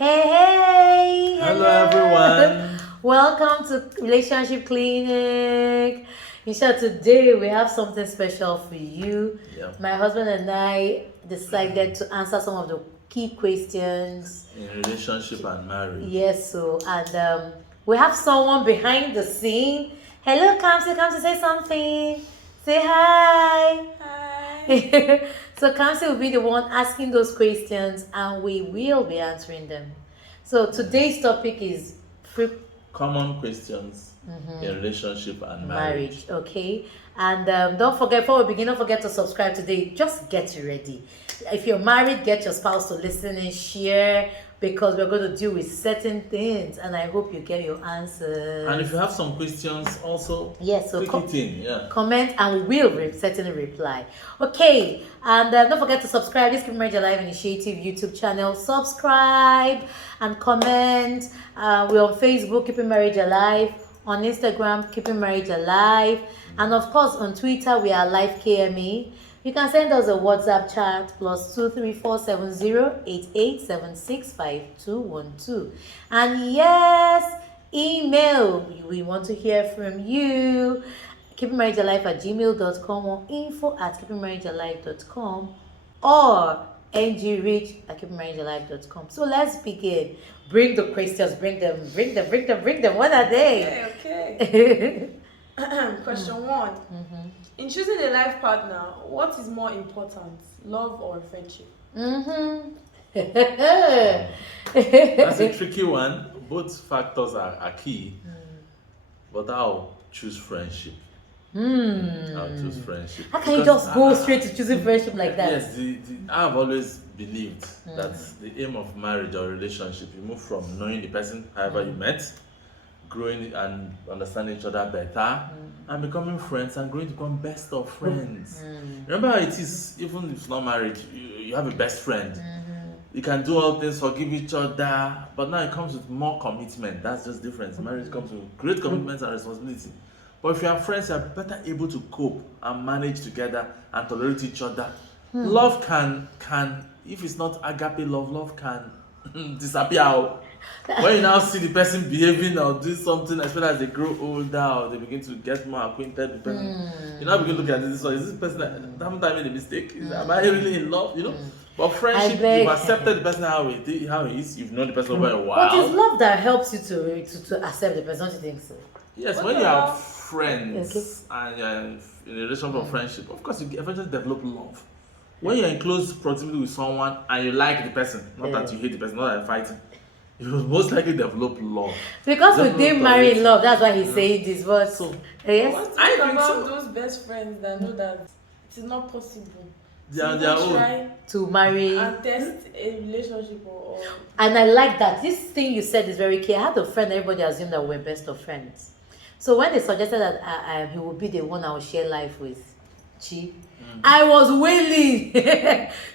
Hey! Hello everyone! Welcome to Relationship Clinic. In short, today we have something special for you. Yeah. My husband and I decided to answer some of the key questions In relationship and marriage. Yes, and we have someone behind the scene. Hello, Kamsi. Kamsi, say something. Say hi. Hi. So Kamsi will be the one asking those questions, and we will be answering them. So today's topic is Common questions in relationship and marriage. Okay, and don't forget, before we begin, don't forget to subscribe today. Just get you ready. If you're married, get your spouse to listen and share, because we're going to deal with certain things, and I hope you get your answers. And if you have some questions also, yes, so click it in. Yeah. Comment and we will certainly reply. Okay, and don't forget to subscribe. This Keeping Marriage Alive Initiative YouTube channel. Subscribe and comment. We're on Facebook, Keeping Marriage Alive. On Instagram, Keeping Marriage Alive. And of course, on Twitter, we are Live KME. You can send us a WhatsApp chat +2347088765212. And yes, email. We want to hear from you. Keepingmarriagealive@gmail.com or info@keepingmarriagealive.com or ngrich@keepingmarriagealive.com. So let's begin. Bring the questions. Bring them. What are they? Okay. Question 1. In choosing a life partner, what is more important, love or friendship? That's a tricky one. Both factors are key. But I'll choose friendship. I'll choose friendship. How can you just go straight to choosing friendship like that? Yes, I've always believed that the aim of marriage or relationship, you move from knowing the person however you met, growing and understanding each other better, and becoming friends and growing to become best of friends. Remember how it is, even if it's not married, you have a best friend. You can do all things, forgive each other, but now it comes with more commitment. That's just different. Marriage comes with great commitment and responsibility. But if you are friends, you are better able to cope and manage together and tolerate each other. Love can, if it's not agape love can disappear. When you now see the person behaving or doing something, especially as they grow older or they begin to get more acquainted with the person, you now begin to look at this one. Is this person haven't I made a mistake? Am I really in love? But friendship, you've accepted the person how he is. You've known the person over a while. But it's love that helps you to accept the person. Don't you think so? Yes, when you have friends and you're in a relationship of friendship, of course you eventually develop love. When you're in close proximity with someone and you like the person, not that you hate the person, not that you're fighting, you will most likely develop love. Because we didn't marry in love, that's why he's saying this. But yes, What's about those best friends that know that it is not possible? They are their own. Try to marry and test a relationship or And I like that. This thing you said is very key. I had a friend, everybody assumed that we were best of friends. So when they suggested that he would be the one I would share life with, I was willing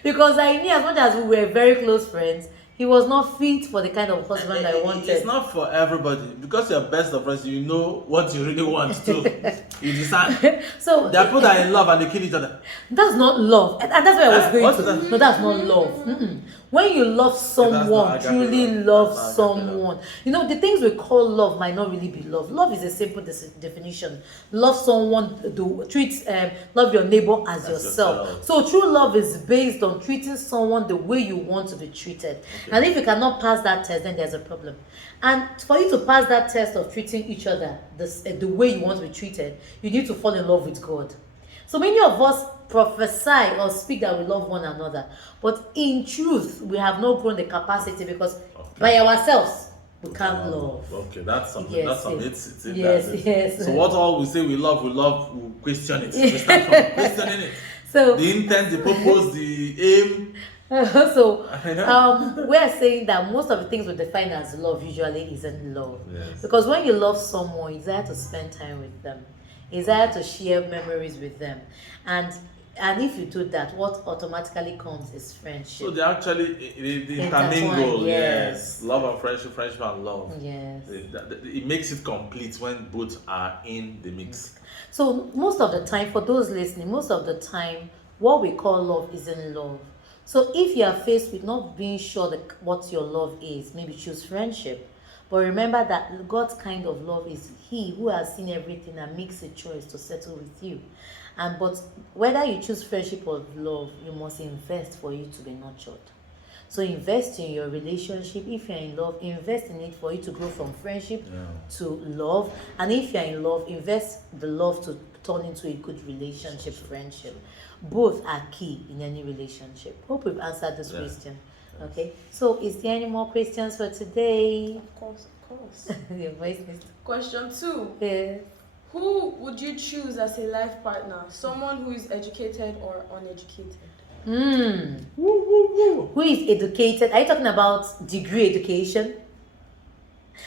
because I knew as much as we were very close friends, he was not fit for the kind of husband I wanted. It's not for everybody. Because you're best of friends, you know what you really want to. You decide. So there are people that are in love and they kill each other. That's not love. And that's where I was going What's to. that? No, that's not love. When you love someone, truly love someone, the things we call love might not really be love. Love is a simple definition. Love someone, love your neighbor as yourself. So true love is based on treating someone the way you want to be treated. And if you cannot pass that test, then there's a problem. And for you to pass that test of treating each other the way you want to be treated, you need to fall in love with God. So many of us prophesy or speak that we love one another, but in truth, we have not grown the capacity because by ourselves, we can't love. Okay, that's something. Yes, that's something. yes. Yes. So what all we say we love, we question it. We start from questioning it. So the intent, the purpose, the aim. So we're saying that most of the things we define as love usually isn't love. Yes. Because when you love someone, you desire to spend time with them, you desire to share memories with them, and if you do that, what automatically comes is friendship. So they actually they intermingle. Yes, love and friendship and love. Yes, it makes it complete when both are in the mix. So most of the time, for those listening, most of the time what we call love isn't love. So if you are faced with not being sure what your love is, maybe choose friendship. But remember that God's kind of love is He who has seen everything and makes a choice to settle with you. But whether you choose friendship or love, you must invest for you to be nurtured. So invest in your relationship. If you're in love, invest in it for you to grow from friendship to love. And if you're in love, invest the love to turn into a good relationship, friendship. Both are key in any relationship. Hope we've answered this question. Okay. So is there any more questions for today? Of course. Your voice is... Question 2. Yes. Who would you choose as a life partner? Someone who is educated or uneducated? Who is educated? Are you talking about degree education?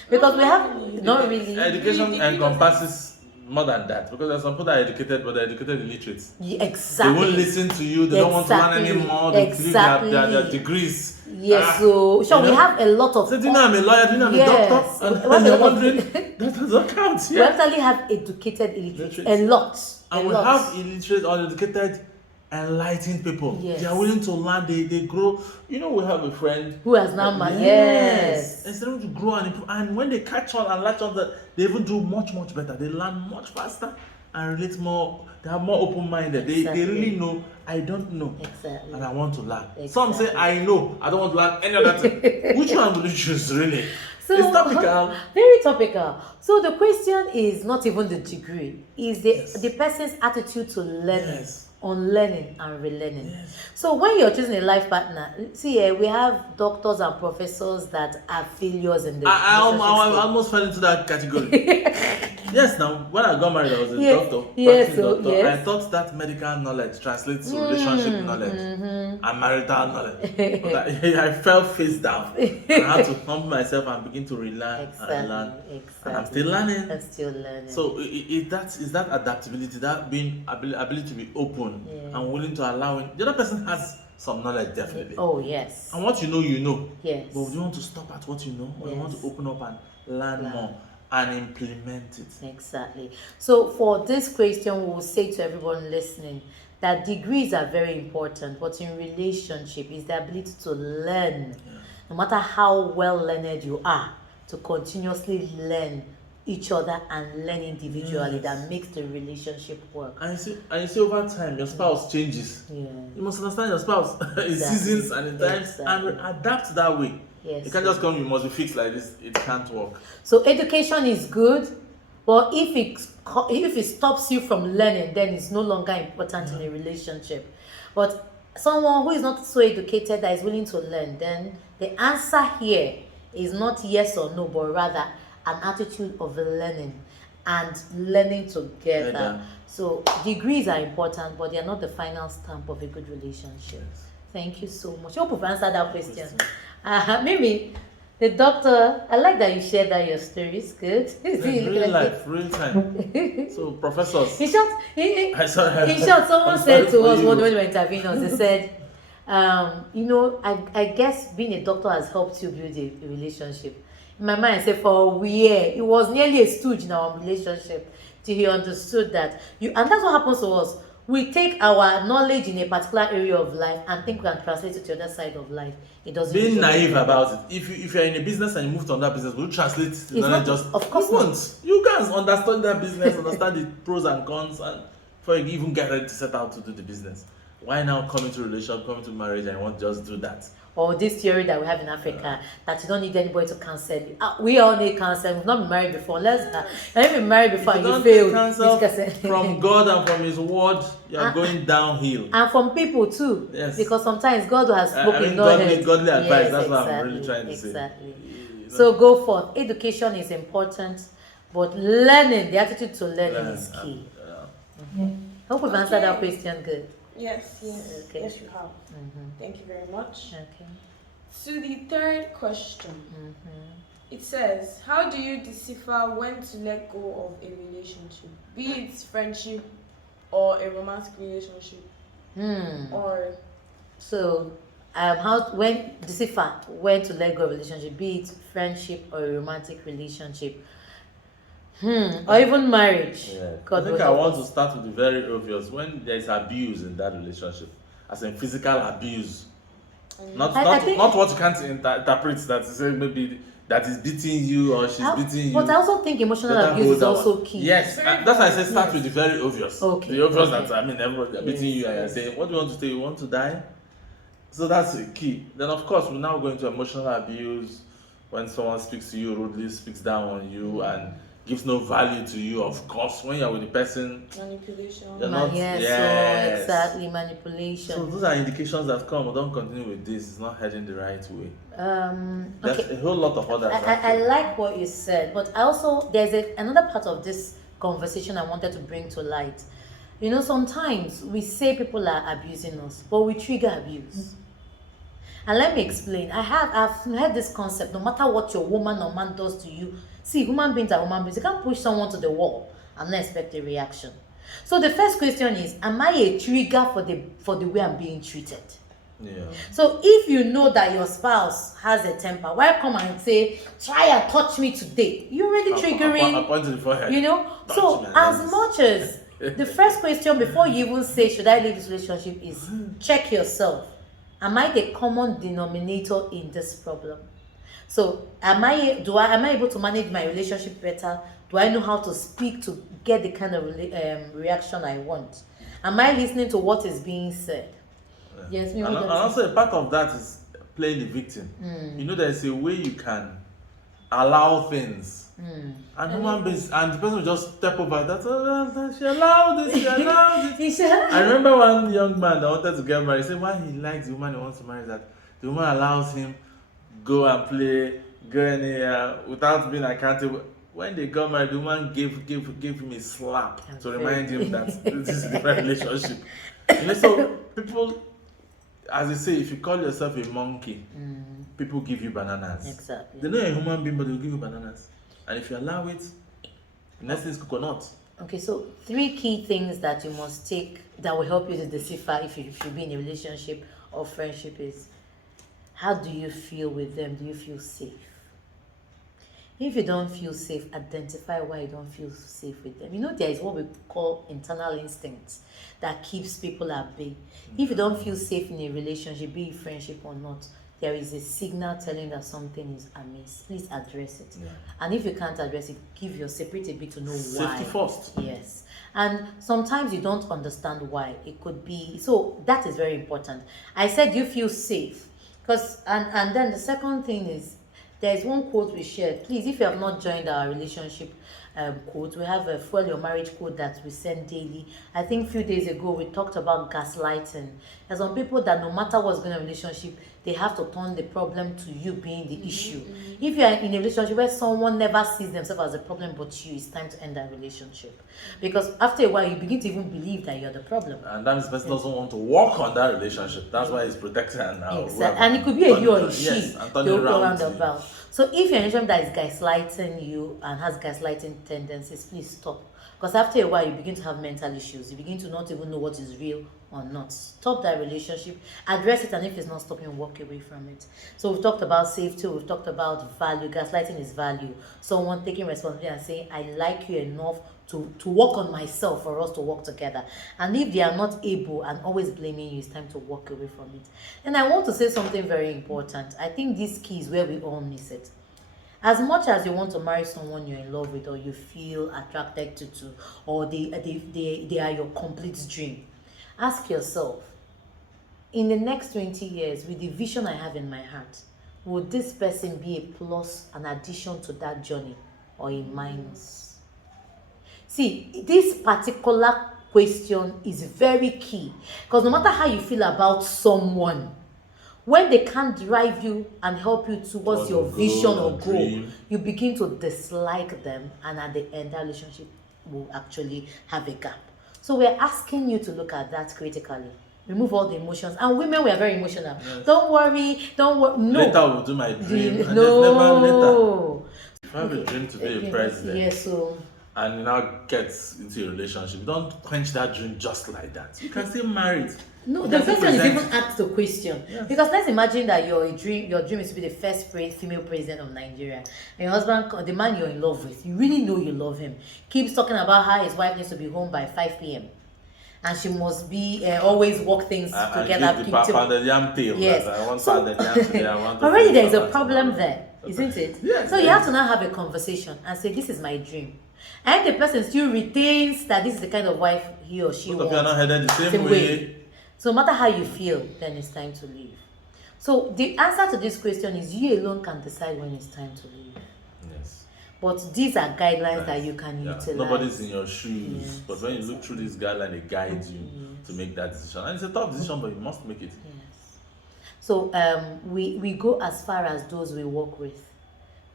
Because we have not really. Education encompasses more than that, because there's some people that are educated but they're educated illiterates. Exactly. They won't listen to you. They don't want to learn anymore. They believe their degrees. Yes. So we have a lot of. So do you know I'm a lawyer? Do you know I'm a doctor? And you're wondering that doesn't count. We actually have educated illiterates. A lot. And we have illiterate or educated enlightened people. Yes. They are willing to learn. They grow. You know, we have a friend who has now yes. Instead of to grow and improve, and when they catch on and latch on, they even do much better. They learn much faster and relate more. They are more open-minded. Exactly. They really know. I don't know. Exactly. And I want to learn. Exactly. Some say I know. I don't want to learn any other thing. Which one will you choose, really? So, it's topical. Very topical. So the question is not even the degree. Is the person's attitude to learning. Yes. On learning and relearning. Yes. So when you're choosing a life partner, see, we have doctors and professors that are failures in the I almost fell into that category. Yes, now when I got married, I was a doctor. Yes, doctor. yes. I thought that medical knowledge translates to relationship knowledge and marital knowledge. But I fell face down. And I had to humble myself and begin to relearn and learn. Exactly. And I'm still learning. And still learning. So is that adaptability, that being ability to be open and willing to allow it. The other person has some knowledge, definitely. Oh, yes. And what you know, you know. Yes. But do you want to stop at what you know? Or you want to open up and learn more and implement it? Exactly. So for this question, we'll say to everyone listening that degrees are very important, but in relationship is the ability to learn. No matter how well learned you are, to continuously learn each other and learn individually. That makes the relationship work. And you see over time your spouse changes. You must understand your spouse in seasons and in times and adapt that way. You can't just come, you must be fixed like this. It can't work. So education is good, but if it stops you from learning, then it's no longer important in a relationship. But someone who is not so educated that is willing to learn, then the answer here is not yes or no, but rather an attitude of learning and learning together. So degrees are important, but they are not the final stamp of a good relationship. Thank you so much. I hope we've answered that question. Mimi, the doctor, I like that you shared that your story is good. Real life, real time. So professors. In short, someone said to us when we were interviewing us, they said, I guess being a doctor has helped you build a relationship. In my mind, I said, for a year, it was nearly a stooge in our relationship till he understood that and that's what happens to us. We take our knowledge in a particular area of life and think we can translate it to the other side of life. It doesn't. Being naive about it. If you're in a business and you move to another business, will you translate the knowledge just? Of course not. You guys understand that business, understand the pros and cons, and before you even get ready to set out to do the business. Why now come into relationship, come into marriage, and you want to just do that? Or this theory that we have in Africa that you don't need anybody to counsel you. We all need counsel. We've not been married before. You've been married before and you failed. Counsel from God and from His word, you are going downhill. And from people too. Yes. Because sometimes God has spoken. Godly advice. That's what I'm really trying to say. Exactly. So go forth. Education is important, but learning, the attitude to learning is key. Hope we've answered that question good. Yes, okay. Yes, you have. Thank you very much. Okay. To the third question, it says, how do you decipher when to let go of a relationship, be it friendship or a romantic relationship? Or so when decipher when to let go of a relationship, be it friendship or a romantic relationship, or even marriage. I think I want to start with the very obvious. When there is abuse in that relationship, as in physical abuse Not think- not what you can't interpret, that is maybe that is beating you or she's beating you. But I also think emotional Better abuse hold is that also one. key. Yes, that's why I say start with the very obvious. Okay, The obvious okay. that everybody are beating you and you're saying, what do you want to say? You want to die? So that's the key. Then of course we now go into emotional abuse when someone speaks to you rudely, speaks down on you and gives no value to you. Of course, when you're with the person, Manipulation. you're not. Yes, Yes. so exactly, manipulation. So those are indications that come. Don't continue with this. It's not heading the right way. There's Okay. a whole lot of others. I like what you said, but I also there's another part of this conversation I wanted to bring to light. You know, sometimes we say people are abusing us, but we trigger abuse. And let me explain. I've heard this concept. No matter what your woman or man does to you, see, human beings are human beings. You can't push someone to the wall and not expect a reaction. So the first question is, am I a trigger for the way I'm being treated? Yeah. So if you know that your spouse has a temper, why come and say, try and touch me today? You're really triggering. I point to the forehead. You know? So as much as the first question before you even say, should I leave this relationship, is check yourself. Am I the common denominator in this problem? So am I able to manage my relationship better? Do I know how to speak to get the kind of reaction I want? Am I listening to what is being said? Yes, and also a part of that is playing the victim. You know, there's a way you can allow things, and human beings, and the person will just step over that. Oh, she allowed this, she allowed this. I remember one young man that wanted to get married. He said why he likes the woman he wants to marry, that the woman allows him go and play, go anywhere without being accountable. When they got married, the woman gave him a slap to remind him that this is a different relationship. You know, so people, as they say, if you call yourself a monkey, people give you bananas. Exactly. They know you're a human being, but they'll give you bananas. And if you allow it, the next thing is coconut. Okay, so 3 key things that you must take that will help you to decipher if you should be in a relationship or friendship is, how do you feel with them? Do you feel safe? If you don't feel safe, identify why you don't feel safe with them. You know, there is what we call internal instincts that keeps people at bay. If you don't feel safe in a relationship, be it friendship or not, there is a signal telling that something is amiss. Please address it. Yeah. And if you can't address it, separate a bit to know why. Safety first. Yes. And sometimes you don't understand why. It could be, so that is very important. I said you feel safe. Because, and then the second thing is, there is one quote we shared. Please, if you have not joined our relationship quote, we have a Fuel Your Marriage quote that we send daily. I think a few days ago we talked about gaslighting. There's some people that no matter what's going on in a relationship, they have to turn the problem to you being the issue. If you are in a relationship where someone never sees themselves as a problem but you, it's time to end that relationship. Because after a while, you begin to even believe that you're the problem. And that means person doesn't want to work on that relationship. That's why he's protecting her now. Exactly. And it could be a you or a she. Yes, and They'll turning go around around about. So if you're in a relationship that is gaslighting you and has gaslighting tendencies, please stop. Because after a while, you begin to have mental issues. You begin to not even know what is real or not. Stop that relationship, address it, and if it's not stopping, walk away from it. So we've talked about safety, we've talked about value. Gaslighting is value. Someone taking responsibility and saying, I like you enough to work on myself for us to work together. And if they are not able and always blaming you, it's time to walk away from it. And I want to say something very important. I think this key is where we all miss it. As much as you want to marry someone you're in love with or you feel attracted to or they are your complete dream, ask yourself, in the next 20 years, with the vision I have in my heart, would this person be a plus, an addition to that journey, or a minus? See, this particular question is very key, because no matter how you feel about someone, when they can't drive you and help you towards your vision or goal, you begin to dislike them, and at the end, that relationship will actually have a gap. So we're asking you to look at that critically. Remove all the emotions. And women, we are very emotional. Yes. Don't worry. No. Later we'll do my dream. And no. There's never later. If I have a dream to be a president. Yes, so. And you now get into a relationship, don't quench that dream just like that. You can still marry it. No, the person is even asked the question. Yes. Because let's imagine that your dream is to be the first female president of Nigeria. And your husband, the man you're in love with, you really know you love him, keeps talking about how his wife needs to be home by 5 p.m. and she must be always work things together. Give the pounded yam tail. Yes. I want pounded yam today. I want already there is a problem there, isn't it? Yes. So you have to now have a conversation and say, this is my dream. And if the person still retains that this is the kind of wife he or she Both of wants, you are not headed the same way. so no matter how you feel, then it's time to leave. So the answer to this question is you alone can decide when it's time to leave. Yes. But these are guidelines that you can utilize. Nobody's in your shoes. Yes, But when you look through this guideline, they guide you to make that decision. And it's a tough decision, but you must make it. Yes. So we go as far as those we work with.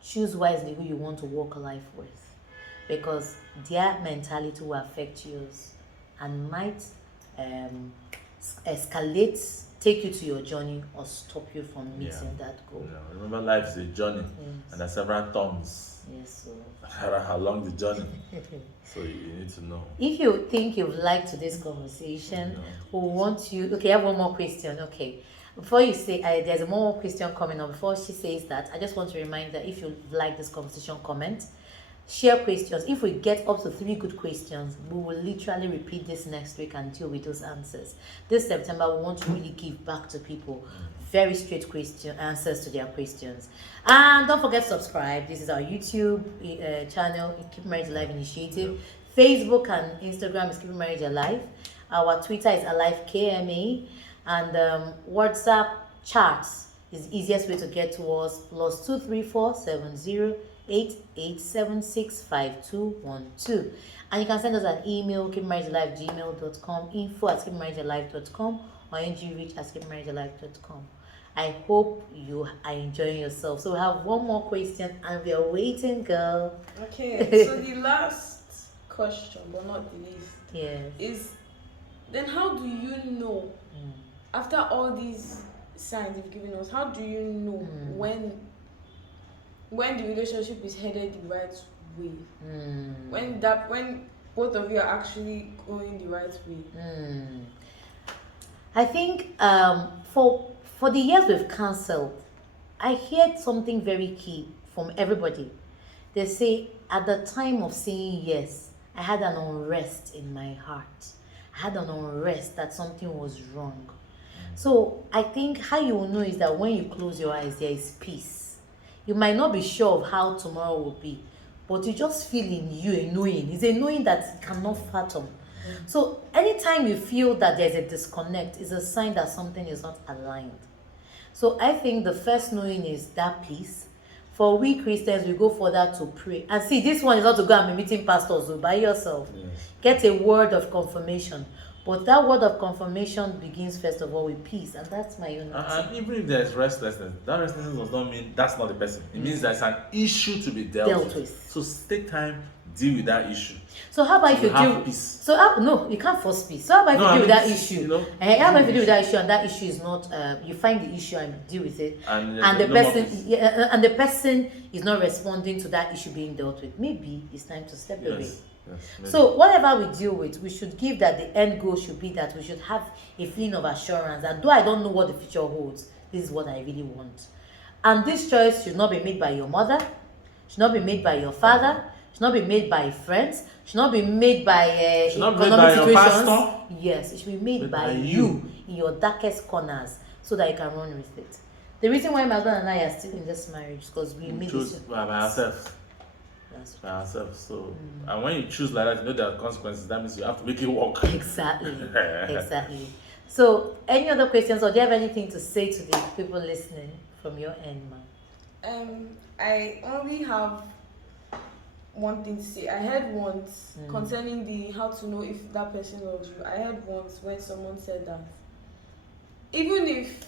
Choose wisely who you want to work life with, because their mentality will affect yours and might escalate, take you to your journey, or stop you from meeting that goal. Yeah. Remember, life is a journey, and there are several turns. Yes. Along the journey. So you need to know. If you think you've liked today's conversation, we want you. Okay, I have one more question. Okay. Before you say, there's a more question coming up. Before she says that, I just want to remind that if you like this conversation, comment, share questions. If we get up to 3 good questions, we will literally repeat this next week and deal with those answers. This September, we want to really give back to people very straight answers to their questions. And don't forget to subscribe. This is our YouTube channel, Keep Marriage Alive Initiative. Facebook and Instagram is Keeping Marriage Alive. Our Twitter is Alive KMA. And WhatsApp chats is the easiest way to get to us. +234 7088765212. And you can send us an email, keepingmarriagealive@gmail.com, info@keepingmarriagealive.com, or ngreach@keepingmarriagealive.com. I hope you are enjoying yourself. So we have one more question and we are waiting, girl. Okay, so the last question, but not the least, is then how do you know, after all these signs you've given us, how do you know when the relationship is headed the right way? When both of you are actually going the right way? I think for the years we've counseled, I heard something very key from everybody. They say, at the time of saying yes, I had an unrest in my heart. I had an unrest that something was wrong. So I think how you will know is that when you close your eyes, there is peace. You might not be sure of how tomorrow will be, but you just feel in you a knowing. It's a knowing that you cannot fathom. So anytime you feel that there's a disconnect, it's a sign that something is not aligned. So I think the first knowing is that peace. For we Christians, we go further to pray. And see, this one is not to go and be meeting pastors by yourself. Get a word of confirmation. But that word of confirmation begins first of all with peace, and that's my own. And even if there's restlessness, that restlessness does not mean that's not the person. It means there's an issue to be dealt with. So take time, deal with that issue. So how about if you deal peace? So no, you can't force peace. So how about if you deal with that issue? You know, how about if you deal with that issue and that issue is not you find the issue and deal with it, and the person is not responding to that issue being dealt with. Maybe it's time to step away. Yes, so whatever we deal with, we should give that the end goal should be that we should have a feeling of assurance that though I don't know what the future holds, this is what I really want. And this choice should not be made by your mother, should not be made by your father, should not be made by friends, should not be made by economic situations. Yes, it should be made by you in your darkest corners so that you can run with it. The reason why my husband and I are still in this marriage is because we made choose by ourselves. By ourselves. So and when you choose like that, you know there are consequences. That means you have to make it work. Exactly. Exactly. So any other questions, or do you have anything to say to the people listening from your end, ma'am? I only have one thing to say. I heard once concerning the how to know if that person loves you. I heard once when someone said that even if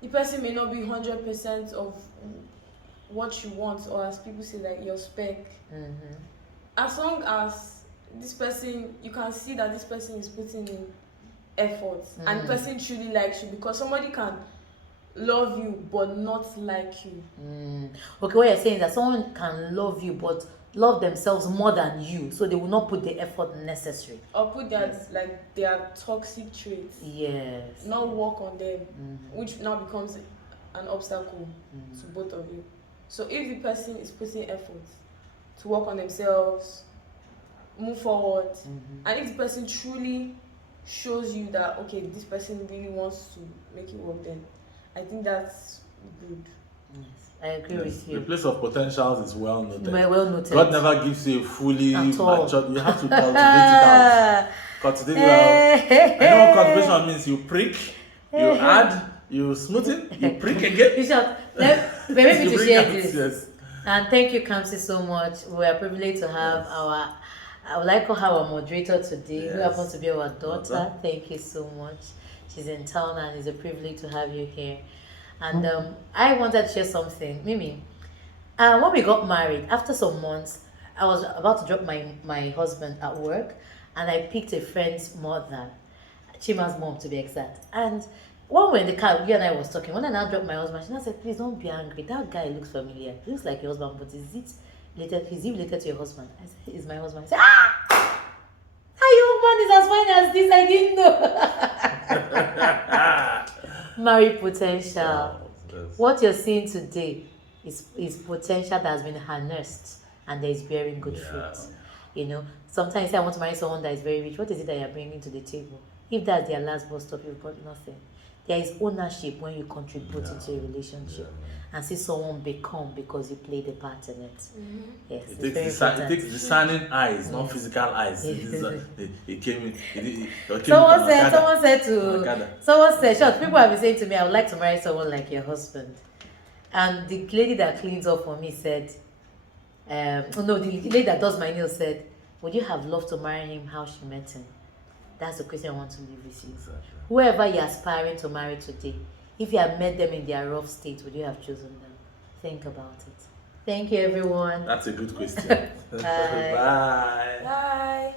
the person may not be 100% of what you want, or as people say, like your spec, as long as this person, you can see that this person is putting in effort and the person truly likes you, because somebody can love you but not like you. Okay, what you're saying is that someone can love you but love themselves more than you, so they will not put the effort necessary, or put that like their toxic traits, not work on them, which now becomes an obstacle to both of you. So if the person is putting effort to work on themselves, move forward, and if the person truly shows you that okay, this person really wants to make it work, then I think that's good. Yes, I agree with The you. place of potentials is well noted. Well noted. God never gives you a fully At all. matured. You have to cultivate it out. Cultivate it out. I know what cultivation means. You prick, you add, you smoothen, you prick again. Bishop, maybe You to bring share out, this. yes. And thank you, Kamsi, so much. We are privileged to have I would like to have our moderator today, who Yes. happens to be our daughter. Thank you so much. She's in town and it's a privilege to have you here. And I wanted to share something. Mimi, when we got married, after some months, I was about to drop my husband at work, and I picked a friend's mother, Chima's mom to be exact. And when we were in the car, you and I was talking. When I now dropped my husband, she now said, "Please don't be angry. That guy looks familiar. He looks like your husband, but is he related to your husband?" I said, "He's my husband." I said, "Ah! How your husband is as fine as this? I didn't know." Marry potential. Yes. What you're seeing today is potential that has been harnessed and that is bearing good fruit. You know, sometimes you say, "I want to marry someone that is very rich." What is it that you're bringing to the table? If that's their last bus stop, you've got nothing. There is ownership when you contribute into a relationship and see someone become because you played a part in it. Yes, It it's takes, very it important. takes discerning eyes, not physical eyes. It came in. Someone said, "Short, people have been saying to me, I would like to marry someone like your husband." And the lady that cleans up for me said, the lady that does my nails said, "Would you have loved to marry him how she met him?" That's the question I want to leave with you. Exactly. Whoever you're aspiring to marry today, if you had met them in their rough state, would you have chosen them? Think about it. Thank you, everyone. That's a good question. Bye. Bye. Bye.